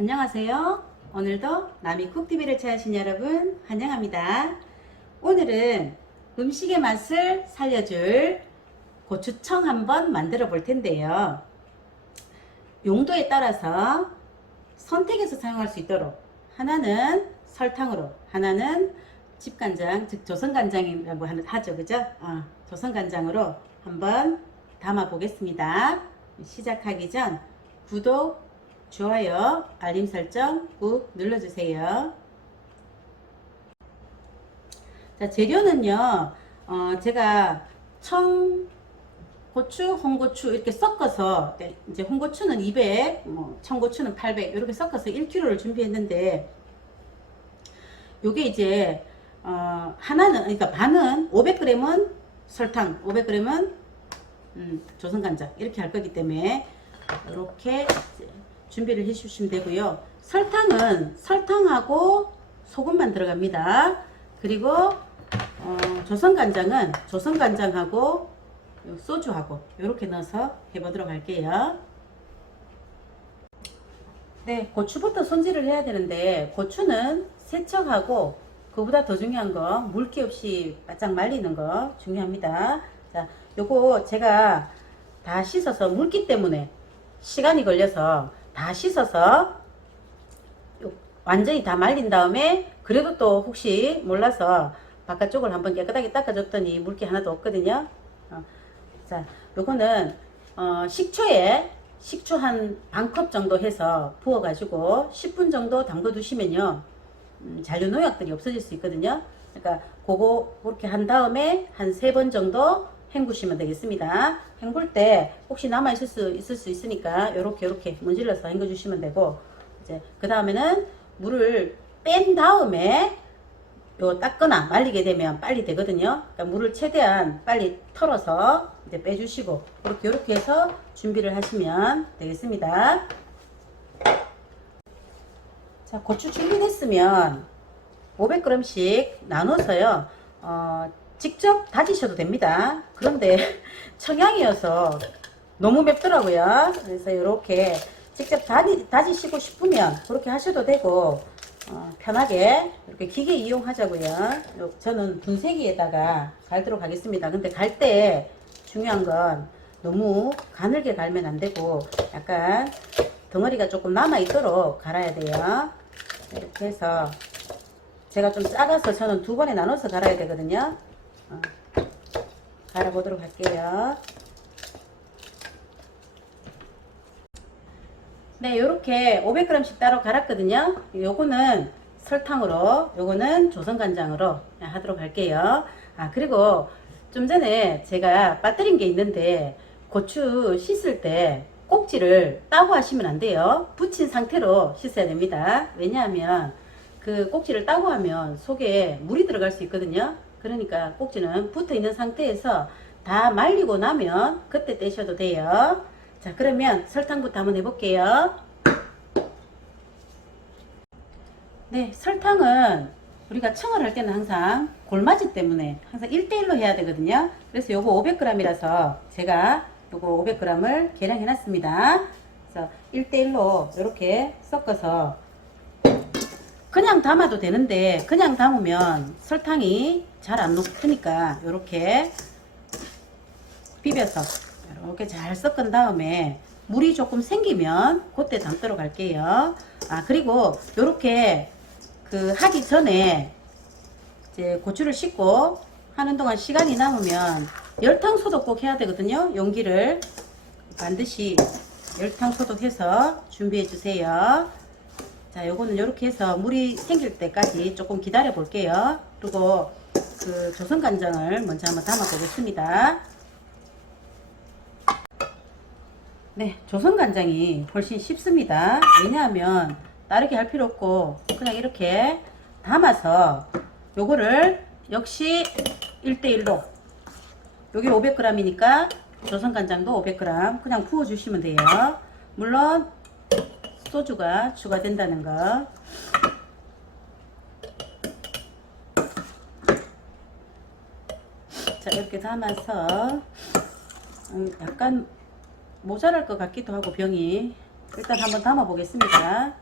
안녕하세요. 오늘도 나미쿡TV를 찾으신 여러분 환영합니다. 오늘은 음식의 맛을 살려줄 고추청 한번 만들어 볼 텐데요. 용도에 따라서 선택해서 사용할 수 있도록 하나는 설탕으로, 하나는 집간장, 즉 조선간장이라고 하죠. 그죠? 조선간장으로 한번 담아 보겠습니다. 시작하기 전 구독, 좋아요, 알림 설정 꾹 눌러주세요. 자, 재료는요, 제가 청고추, 홍고추 이렇게 섞어서, 이제 홍고추는 200, 청고추는 800 이렇게 섞어서 1kg를 준비했는데, 요게 이제 하나는, 그러니까 반은 500g은 설탕, 500g은 조선간장 이렇게 할 거기 때문에 이렇게 준비를 해 주시면 되고요. 설탕은 설탕하고 소금만 들어갑니다. 그리고 조선간장은 조선간장하고 소주하고 이렇게 넣어서 해보도록 할게요. 네, 고추부터 손질을 해야 되는데 고추는 세척하고 그보다 더 중요한 거 물기 없이 바짝 말리는 거 중요합니다. 자, 요거 제가 다 씻어서 물기 때문에 시간이 걸려서 다 씻어서 완전히 다 말린 다음에, 그래도 또 혹시 몰라서 바깥쪽을 한번 깨끗하게 닦아줬더니 물기 하나도 없거든요. 자, 요거는 식초에 식초 한 반컵 정도 해서 부어 가지고 10분 정도 담궈 두시면요, 잔류농약들이 없어질 수 있거든요. 그러니까 그거 그렇게 한 다음에 한 3번 정도 헹구시면 되겠습니다. 헹굴 때 혹시 남아 있을 수 있으니까 요렇게 문질러서 헹궈 주시면 되고, 이제 그 다음에는 물을 뺀 다음에 요 닦거나 말리게 되면 빨리 되거든요. 그러니까 물을 최대한 빨리 털어서 이제 빼주시고 요렇게 해서 준비를 하시면 되겠습니다. 자, 고추 준비됐으면 500g씩 나눠서요, 직접 다지셔도 됩니다. 그런데 청양이어서 너무 맵더라고요. 그래서 이렇게 직접 다지시고 싶으면 그렇게 하셔도 되고, 편하게 이렇게 기계 이용하자고요. 저는 분쇄기에다가 갈도록 하겠습니다. 근데 갈 때 중요한 건 너무 가늘게 갈면 안 되고 약간 덩어리가 조금 남아 있도록 갈아야 돼요. 이렇게 해서 제가 좀 작아서 저는 2번에 나눠서 갈아야 되거든요. 갈아보도록 할게요. 네, 요렇게 500g씩 따로 갈았거든요. 요거는 설탕으로, 요거는 조선간장으로 하도록 할게요. 그리고 좀 전에 제가 빠뜨린 게 있는데, 고추 씻을 때 꼭지를 따고 하시면 안 돼요. 붙인 상태로 씻어야 됩니다. 왜냐하면 그 꼭지를 따고 하면 속에 물이 들어갈 수 있거든요. 그러니까 꼭지는 붙어 있는 상태에서 다 말리고 나면 그때 떼셔도 돼요. 자, 그러면 설탕부터 한번 해볼게요. 네, 설탕은 우리가 청을 할 때는 항상 골마지 때문에 항상 1대1로 해야 되거든요. 그래서 요거 500g이라서 제가 요거 500g을 계량해 놨습니다. 그래서 1대1로 이렇게 섞어서 그냥 담아도 되는데, 그냥 담으면 설탕이 잘 안 녹으니까 이렇게 비벼서 이렇게 잘 섞은 다음에 물이 조금 생기면 그때 담도록 할게요. 그리고 이렇게 하기 전에 이제 고추를 씻고 하는 동안 시간이 남으면 열탕 소독 꼭 해야 되거든요. 용기를 반드시 열탕 소독해서 준비해 주세요. 자, 요거는 이렇게 해서 물이 생길 때까지 조금 기다려 볼게요. 그리고 조선간장을 먼저 한번 담아 보겠습니다. 네, 조선간장이 훨씬 쉽습니다. 왜냐하면 다르게 할 필요 없고 그냥 이렇게 담아서 요거를 역시 1대1로, 여기 500g이니까 조선간장도 500g 그냥 부어 주시면 돼요. 물론 소주가 추가된다는 거. 자, 이렇게 담아서 약간 모자랄 것 같기도 하고 병이, 일단 한번 담아 보겠습니다.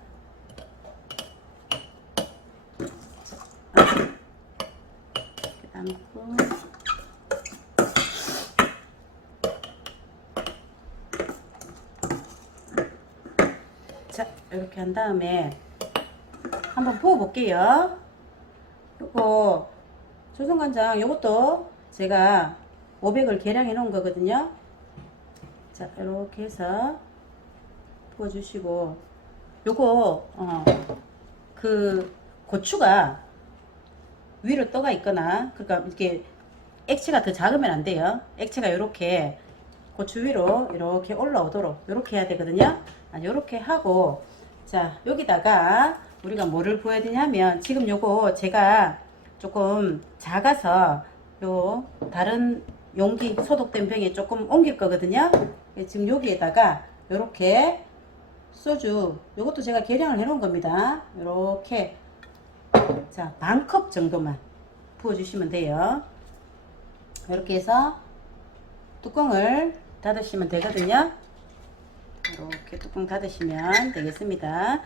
담고 자, 이렇게 한 다음에 한번 부어 볼게요. 요거 조선간장 요것도 제가 500을 계량해 놓은 거거든요. 자, 이렇게 해서 부어 주시고 요거 그 고추가 위로 떠가 있거나 그러니까 이렇게 액체가 더 작으면 안 돼요. 액체가 이렇게 고추 위로 이렇게 올라오도록 이렇게 해야 되거든요. 이렇게 하고 자, 여기다가 우리가 뭐를 부어야 되냐면 지금 요거 제가 조금 작아서 요 다른 용기 소독된 병에 조금 옮길 거거든요. 지금 여기에다가 요렇게 소주 요것도 제가 계량을 해 놓은 겁니다. 요렇게 자, 반 컵 정도만 부어 주시면 돼요. 이렇게 해서 뚜껑을 닫으시면 되거든요. 이렇게 뚜껑 닫으시면 되겠습니다.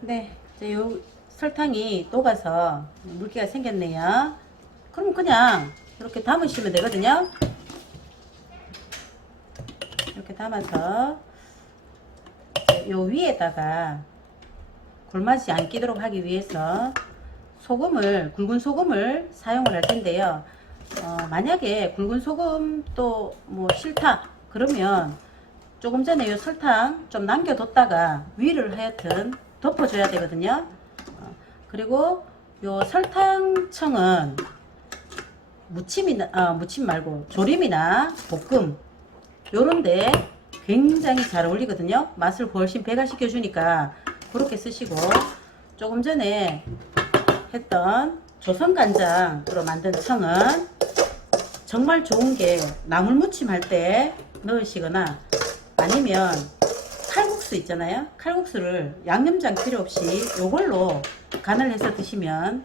네, 이제 요 설탕이 녹아서 물기가 생겼네요. 그럼 그냥 이렇게 담으시면 되거든요. 이렇게 담아서 요 위에다가 굴맛이 안 끼도록 하기 위해서 소금을, 굵은 소금을 사용을 할 텐데요. 만약에 굵은 소금 또 뭐 싫다 그러면 조금 전에 요 설탕 좀 남겨뒀다가 위를 하여튼 덮어줘야 되거든요. 그리고 요 설탕청은 무침이나 무침 말고 조림이나 볶음 요런데 굉장히 잘 어울리거든요. 맛을 훨씬 배가시켜 주니까 그렇게 쓰시고 조금 전에 했던 조선간장으로 만든 청은 정말 좋은 게 나물무침 할 때 넣으시거나 아니면 칼국수 있잖아요. 칼국수를 양념장 필요 없이 요걸로 간을 해서 드시면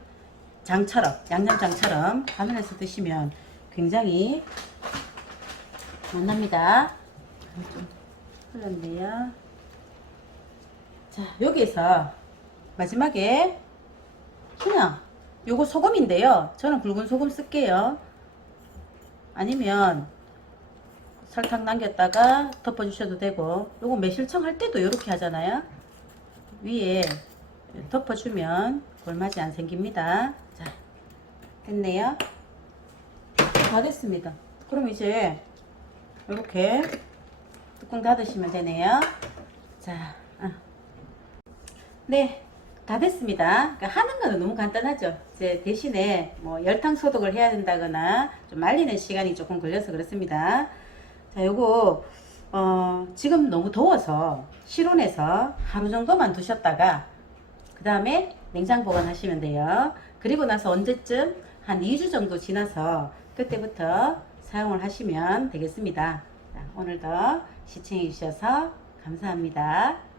장처럼 양념장처럼 간을 해서 드시면 굉장히 맛납니다. 좀 흘렀네요. 자, 여기에서 마지막에 그냥 요거 소금인데요. 저는 굵은 소금 쓸게요. 아니면 설탕 남겼다가 덮어 주셔도 되고 요거 매실청 할 때도 이렇게 하잖아요. 위에 덮어 주면 골맛이 안 생깁니다. 자, 됐네요. 다 됐습니다. 그럼 이제 이렇게 뚜껑 닫으시면 되네요. 자, 네, 다 됐습니다. 그러니까 하는 거는 너무 간단하죠. 이제 대신에 뭐 열탕 소독을 해야 된다거나 좀 말리는 시간이 조금 걸려서 그렇습니다. 자, 요거 지금 너무 더워서 실온에서 하루 정도만 두셨다가 그 다음에 냉장 보관하시면 돼요. 그리고 나서 언제쯤 한 2주 정도 지나서 그때부터 사용을 하시면 되겠습니다. 자, 오늘도 시청해 주셔서 감사합니다.